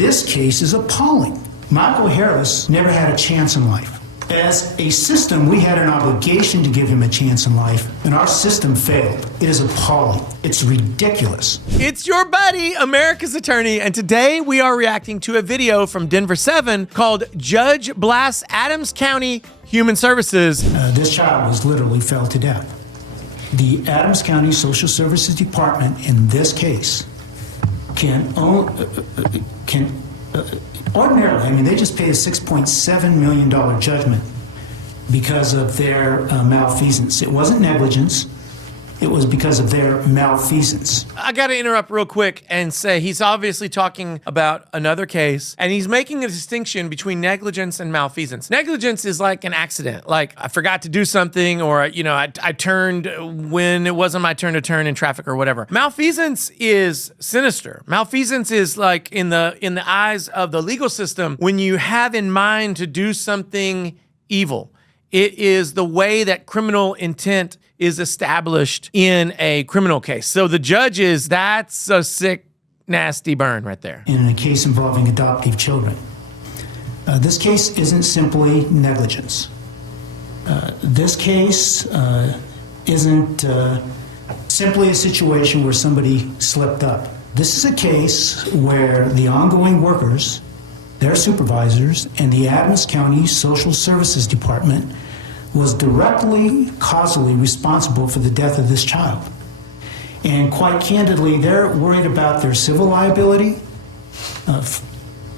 This case is appalling. Michael Harris never had a chance in life. As a system, we had an obligation to give him a chance in life, and our system failed. It is appalling. It's ridiculous. It's your buddy, America's Attorney, and today we are reacting to a video from Denver 7 called Judge Blasts Adams County Human Services. This child was literally fell to death. The Adams County Social Services Department in this case can ordinarily, I mean, they just paid a $6.7 million judgment because of their malfeasance. It wasn't negligence. It was because of their malfeasance. I got to interrupt real quick and say he's obviously talking about another case, and he's making a distinction between negligence and malfeasance. Negligence is like an accident, like I forgot to do something, or I turned when it wasn't my turn to turn in traffic or whatever. Malfeasance is sinister. Malfeasance is like in the eyes of the legal system when you have in mind to do something evil. It is the way that criminal intent is established in a criminal case. So the judges, that's a sick, nasty burn right there. In a case involving adoptive children. This case isn't simply negligence. This case isn't simply a situation where somebody slipped up. This is a case where the ongoing workers, their supervisors, and the Adams County Social Services Department was directly, causally responsible for the death of this child. And quite candidly, they're worried about their civil liability.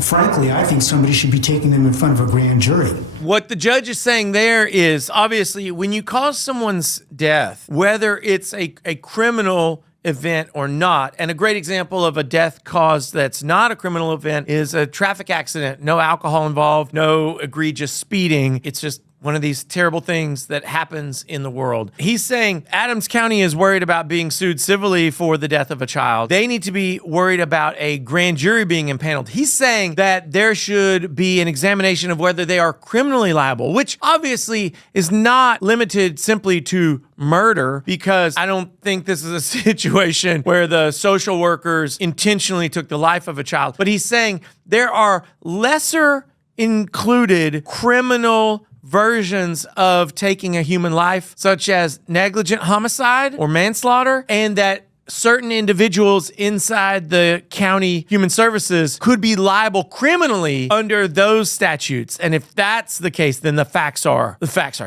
Frankly, I think somebody should be taking them in front of a grand jury. What the judge is saying there is, obviously, when you cause someone's death, whether it's a criminal event or not, and a great example of a death caused that's not a criminal event is a traffic accident. No alcohol involved, no egregious speeding. It's just one of these terrible things that happens in the world. He's saying Adams County is worried about being sued civilly for the death of a child. They need to be worried about a grand jury being impaneled. He's saying that there should be an examination of whether they are criminally liable, which obviously is not limited simply to murder, because I don't think this is a situation where the social workers intentionally took the life of a child. But he's saying there are lesser included criminal versions of taking a human life, such as negligent homicide or manslaughter, and that certain individuals inside the county human services could be liable criminally under those statutes. And if that's the case, then the facts are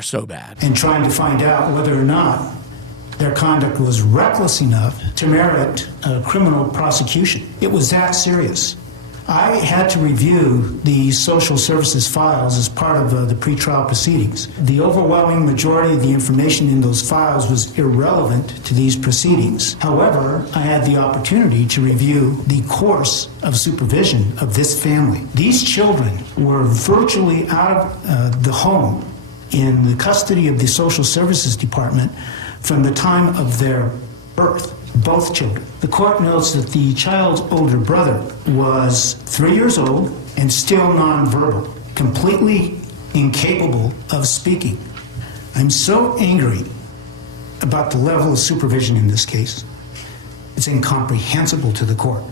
so bad. And trying to find out whether or not their conduct was reckless enough to merit a criminal prosecution. It was that serious. I had to review the social services files as part of the pretrial proceedings. The overwhelming majority of the information in those files was irrelevant to these proceedings. However, I had the opportunity to review the course of supervision of this family. These children were virtually out of the home in the custody of the Social Services Department from the time of their birth. Both children. The court notes that the child's older brother was 3 years old and still nonverbal, completely incapable of speaking. I'm so angry about the level of supervision in this case. It's incomprehensible to the court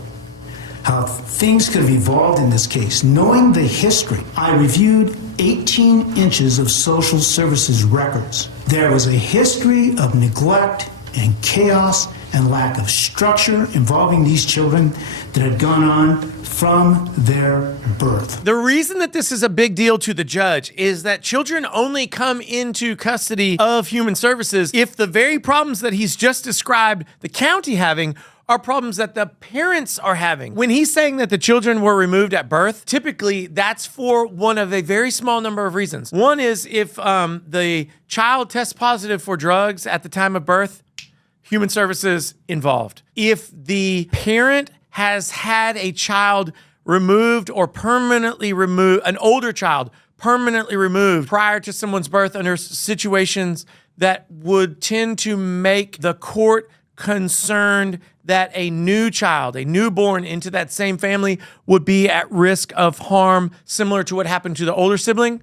how things could have evolved in this case. Knowing the history, I reviewed 18 inches of social services records. There was a history of neglect and chaos and lack of structure involving these children that had gone on from their birth. The reason that this is a big deal to the judge is that children only come into custody of human services if the very problems that he's just described the county having are problems that the parents are having. When he's saying that the children were removed at birth, typically that's for one of a very small number of reasons. One is if the child tests positive for drugs at the time of birth, human services involved. If the parent has had a child removed or permanently removed, an older child permanently removed prior to someone's birth under situations that would tend to make the court concerned that a new child, a newborn into that same family would be at risk of harm similar to what happened to the older sibling,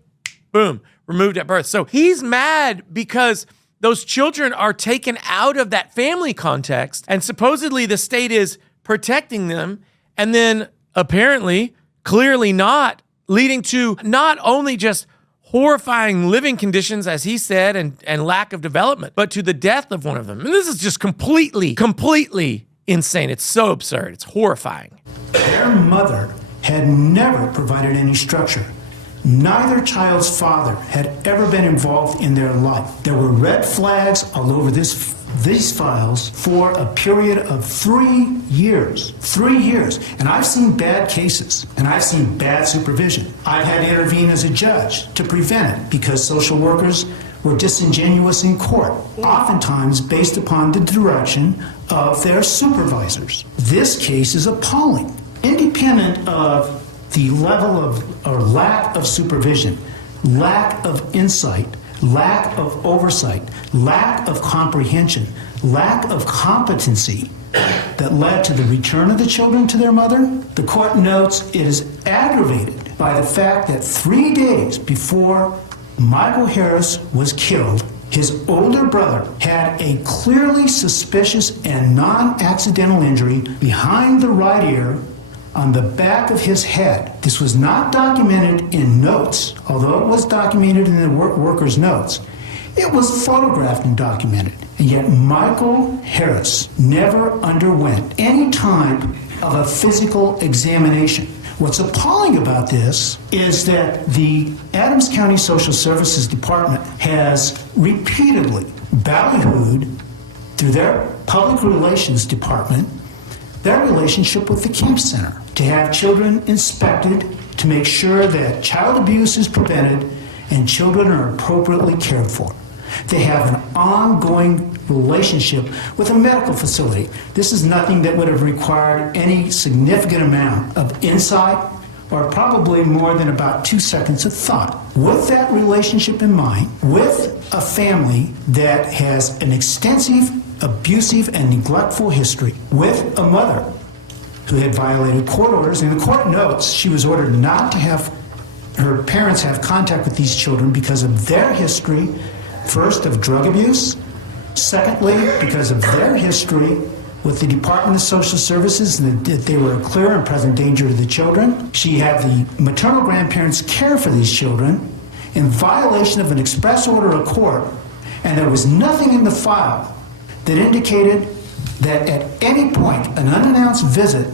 boom, removed at birth. So he's mad because those children are taken out of that family context, and supposedly the state is protecting them, and then apparently Clearly not, leading to not only just horrifying living conditions, as he said, and lack of development, but to the death of one of them. And this is just completely insane. It's so absurd. It's horrifying. Their mother had never provided any structure. Neither child's father had ever been involved in their life. There were red flags all over these files for a period of 3 years. 3 years. And I've seen bad cases, and I've seen bad supervision. I've had to intervene as a judge to prevent it because social workers were disingenuous in court, oftentimes based upon the direction of their supervisors. This case is appalling. Independent of the level of or lack of supervision, lack of insight, lack of oversight, lack of comprehension, lack of competency that led to the return of the children to their mother, the court notes it is aggravated by the fact that 3 days before Michael Harris was killed, his older brother had a clearly suspicious and non-accidental injury behind the right ear on the back of his head. This was not documented in notes, although it was documented in the worker's notes. It was photographed and documented. And yet Michael Harris never underwent any type of a physical examination. What's appalling about this is that the Adams County Social Services Department has repeatedly ballyhooed through their public relations department their relationship with the Camp Center to have children inspected to make sure that child abuse is prevented and children are appropriately cared for. They have an ongoing relationship with a medical facility. This is nothing that would have required any significant amount of insight or probably more than about 2 seconds of thought. With that relationship in mind, with a family that has an extensive abusive and neglectful history, with a mother who had violated court orders, and the court notes she was ordered not to have her parents have contact with these children because of their history, first of drug abuse, secondly because of their history with the Department of Social Services and that they were a clear and present danger to the children. She had the maternal grandparents care for these children in violation of an express order of court, and there was nothing in the file that indicated that at any point an unannounced visit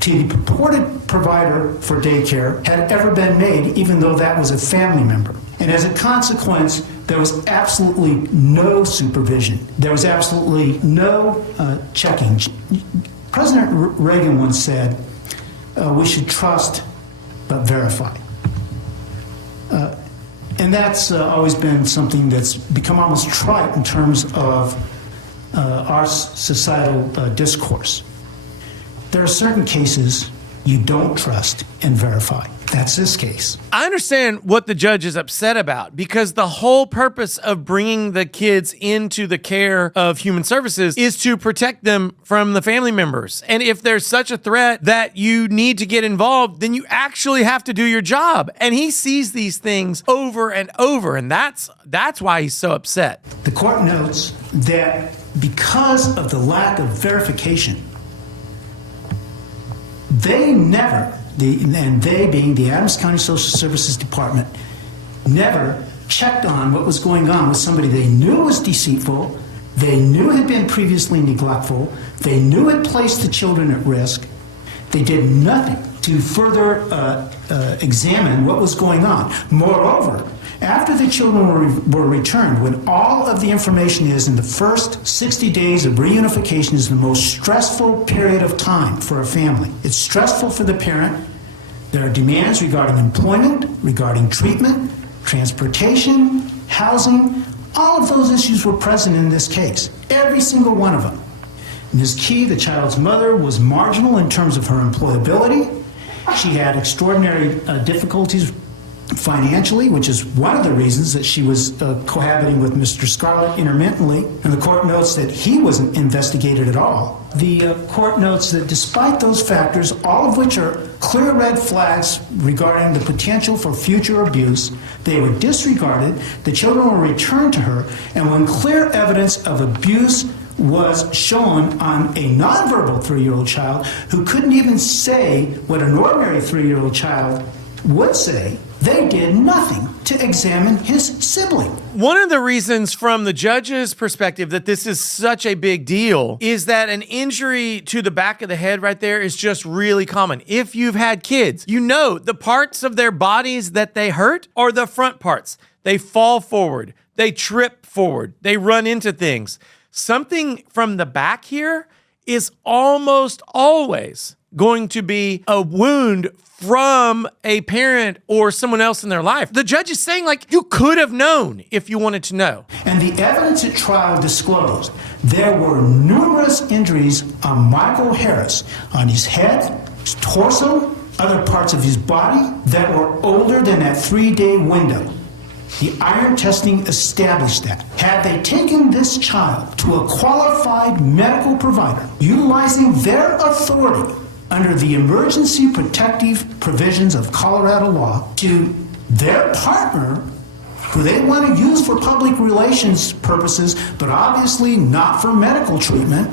to the purported provider for daycare had ever been made, even though that was a family member. And as a consequence, there was absolutely no supervision. There was absolutely no checking. President Reagan once said, we should trust but verify. And that's always been something that's become almost trite in terms of our societal discourse. There are certain cases you don't trust and verify. That's this case. I understand what the judge is upset about because the whole purpose of bringing the kids into the care of human services is to protect them from the family members. And if there's such a threat that you need to get involved, then you actually have to do your job. And he sees these things over and over, and that's why he's so upset. The court notes that because of the lack of verification, they never, and they being the Adams County Social Services Department, never checked on what was going on with somebody they knew was deceitful, they knew had been previously neglectful, they knew had placed the children at risk. They did nothing to further examine what was going on. Moreover, after the children were returned, when all of the information is in the first 60 days of reunification is the most stressful period of time for a family. It's stressful for the parent. There are demands regarding employment, regarding treatment, transportation, housing. All of those issues were present in this case, every single one of them. Ms. Key, the child's mother, was marginal in terms of her employability. She had extraordinary difficulties financially, which is one of the reasons that she was cohabiting with Mr. Scarlett intermittently. And the court notes that he wasn't investigated at all. The court notes that despite those factors, all of which are clear red flags regarding the potential for future abuse, they were disregarded, the children were returned to her, and when clear evidence of abuse was shown on a nonverbal 3-year-old child who couldn't even say what an ordinary 3-year-old child would say. They did nothing to examine his sibling. One of the reasons from the judge's perspective that this is such a big deal is that an injury to the back of the head right there is just really common. If you've had kids, you know the parts of their bodies that they hurt are the front parts. They fall forward, they trip forward, they run into things. Something from the back here is almost always going to be a wound from a parent or someone else in their life. The judge is saying, like, you could have known if you wanted to know. And the evidence at trial disclosed there were numerous injuries on Michael Harris, on his head, his torso, other parts of his body that were older than that 3-day window. The iron testing established that. Had they taken this child to a qualified medical provider, utilizing their authority under the emergency protective provisions of Colorado law to their partner, who they want to use for public relations purposes, but obviously not for medical treatment,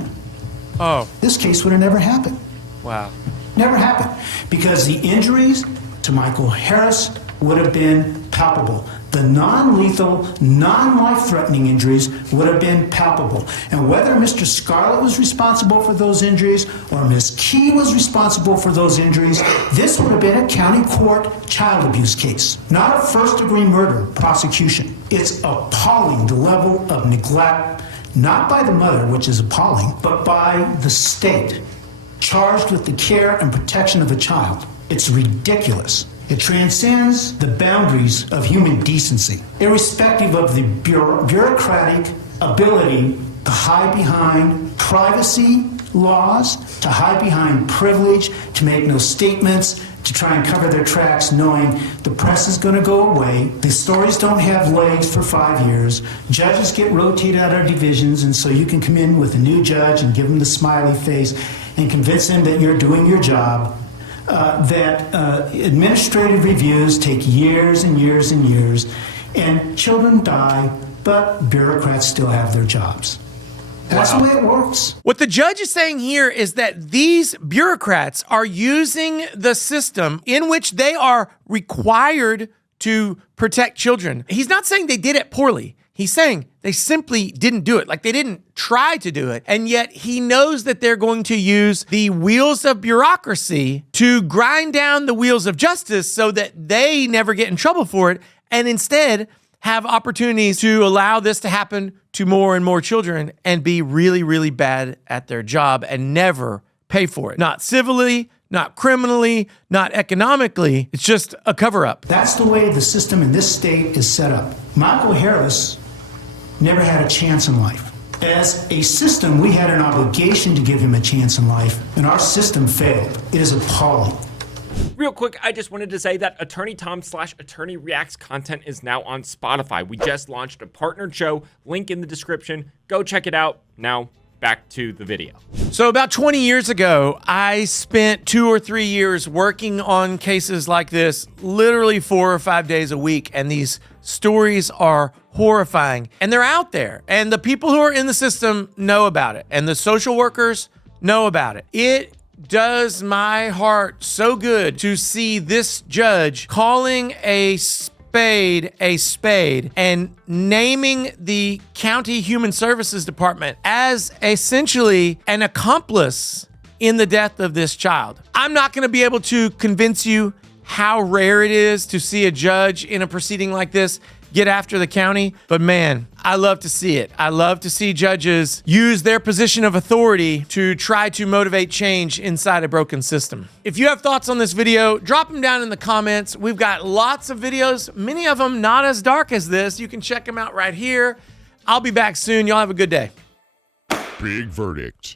this case would have never happened. Wow. Never happened. Because the injuries to Michael Harris would have been palpable. The non-lethal, non-life-threatening injuries would have been palpable. And whether Mr. Scarlett was responsible for those injuries or Ms. Key was responsible for those injuries, this would have been a county court child abuse case, not a first-degree murder prosecution. It's appalling, the level of neglect, not by the mother, which is appalling, but by the state charged with the care and protection of a child. It's ridiculous. It transcends the boundaries of human decency, irrespective of the bureaucratic ability to hide behind privacy laws, to hide behind privilege, to make no statements, to try and cover their tracks knowing the press is going to go away, the stories don't have legs for 5 years, judges get rotated out of divisions, and so you can come in with a new judge and give them the smiley face and convince them that you're doing your job. Administrative reviews take years and years and years, and children die, but bureaucrats still have their jobs. That's the way it works. What the judge is saying here is that these bureaucrats are using the system in which they are required to protect children. He's not saying they did it poorly. He's saying they simply didn't do it. Like, they didn't try to do it. And yet he knows that they're going to use the wheels of bureaucracy to grind down the wheels of justice so that they never get in trouble for it, and instead have opportunities to allow this to happen to more and more children and be really, really bad at their job and never pay for it. Not civilly, not criminally, not economically. It's just a cover-up. That's the way the system in this state is set up. Michael Harris never had a chance in life. As a system, we had an obligation to give him a chance in life, and our system failed. It is appalling. Real quick, I just wanted to say that Attorney Tom / Attorney Reacts content is now on Spotify. We just launched a partnered show, link in the description. Go check it out. Now, back to the video. So about 20 years ago, I spent 2 or 3 years working on cases like this, literally 4 or 5 days a week. And these stories are horrifying, and they're out there. And the people who are in the system know about it, and the social workers know about it. It does my heart so good to see this judge calling a spade and naming the county human services department as essentially an accomplice in the death of this child. I'm not going to be able to convince you how rare it is to see a judge in a proceeding like this get after the county, but man, I love to see it. I love to see judges use their position of authority to try to motivate change inside a broken system. If you have thoughts on this video, drop them down in the comments. We've got lots of videos, many of them not as dark as this. You can check them out right here. I'll be back soon. Y'all have a good day. Big verdict.